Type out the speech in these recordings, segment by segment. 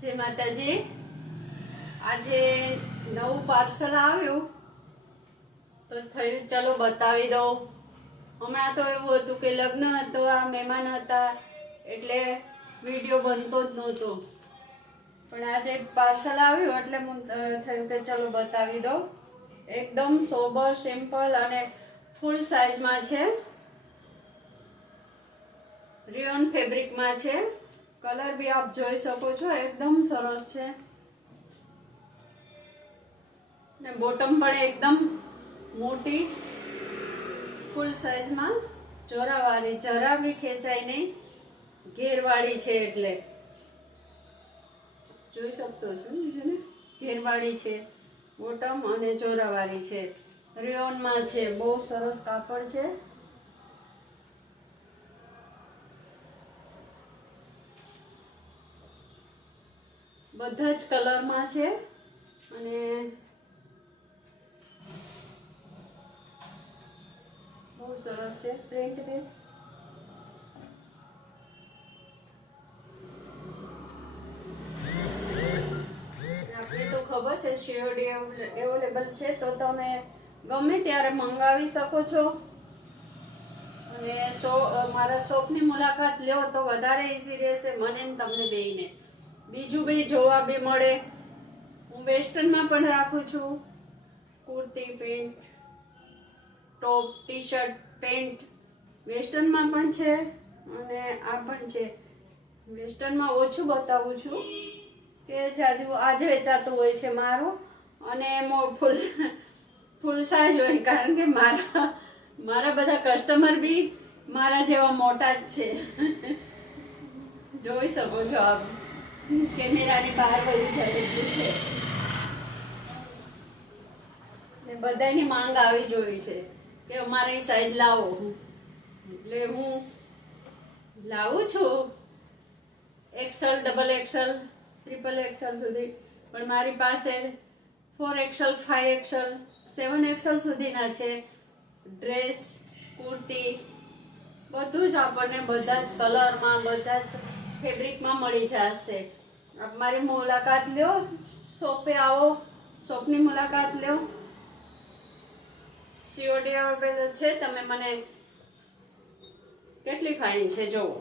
જય માતાજી। આજે નવું પાર્સલ આવ્યું તો થયું ચલો બતાવી દઉં। હમણાં તો એવું હતું કે લગ્ન હતો, આ મહેમાન હતા એટલે વિડીયો બનતો જ નહોતો, પણ આજે પાર્સલ આવ્યું એટલે થયું કે ચલો બતાવી દઉં। એકદમ સોબર સિમ્પલ અને ફૂલ સાઇઝમાં છે, રિયોન ફેબ્રિકમાં છે। કલર બી આપ જોઈ શકો છો, એકદમ સરસ છે ને બોટમ પણ એકદમ મોટી ફૂલ સાઇઝમાં જોરાવાળી, જરા બી ખેંચાય નહીં, ઘેરવાળી છે એટલે જોઈ શકતો છો ને, ઘેરવાળી છે બોટમ અને જોરાવાળી છે, રિયોનમાં છે, બહુ સરસ કાપડ છે। બધા જ કલરમાં છે અને બહુ સરસ છે પ્રિન્ટ બી। આપણે તો ખબર છે સીઓડી અવેલેબલ છે, તો તમે ગમે ત્યારે મંગાવી શકો છો અને મારા શોપની મુલાકાત લ્યો તો વધારે ઈઝી રહેશે મને ને તમને બેયને। બીજું બી જોવા બી મળે। હું વેસ્ટર્નમાં પણ રાખું છું, કુર્તી, પેન્ટ, ટોપ, ટી શર્ટ, પેન્ટ વેસ્ટર્નમાં પણ છે અને આ પણ છે। વેસ્ટર્નમાં ઓછું બતાવું છું કે જાજુ આજે વેચાતું હોય છે મારું, અને ફૂલ સાઈઝ હોય, કારણ કે મારા બધા કસ્ટમર બી મારા જેવા મોટા જ છે। જોઈ શકો છો આપ, કેમેરાની બહાર વહી જાય એટલું છે ને બધાની માંગ આવી જોઈ છે કે અમારી સાઈઝ લાવો, એટલે હું લાવું છું XL, XXL, XXL સુધી, પણ મારી પાસે 4XL, 5XL, 7XL સુધીના છે। ડ્રેસ, કુર્તી બધું જ આપણને બધા જ કલરમાં, બધા જ ફેબ્રિકમાં મળી જશે। આપ મારી મુલાકાત લ્યો, શોપે આવો, શોપની મુલાકાત લ્યો। સીઓડી અવેલેબલ છે। તમે મને કેટલી ફાઇન છે જોવો,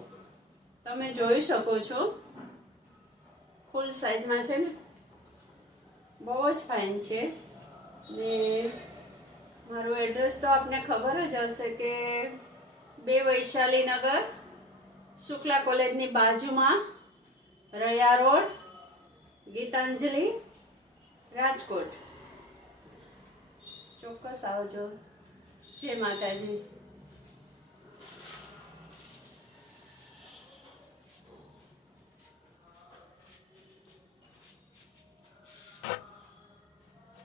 તમે જોઈ શકો છો, ફૂલ સાઈઝમાં છે ને, બહુ જ ફાઇન છે ને મારું એડ્રેસ તો આપને ખબર જ હશે કે 2 વૈશાલીનગર, શુક્લા કોલેજની બાજુમાં, રયા રોડ, ગીતાંજલિ, રાજકોટ। ચોક્કસ આવજો। જય માતાજી।